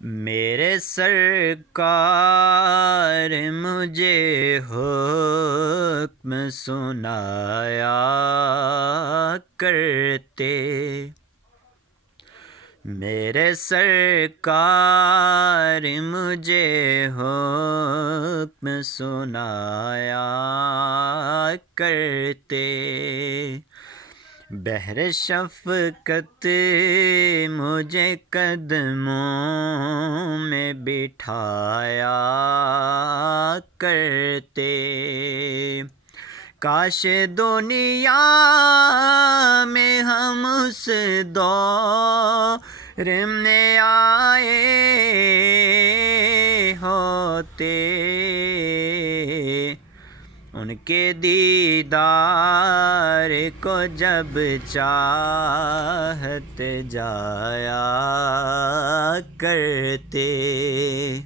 میرے سرکار مجھے حکم سنایا کرتے، میرے سرکار مجھے حکم سنایا کرتے، بحر شفقت مجھے قدموں میں بٹھایا کرتے، کاش دنیا میں ہم اس دور میں آئے ہوتے، ان کے دیدار کو جب چاہت جایا کرتے۔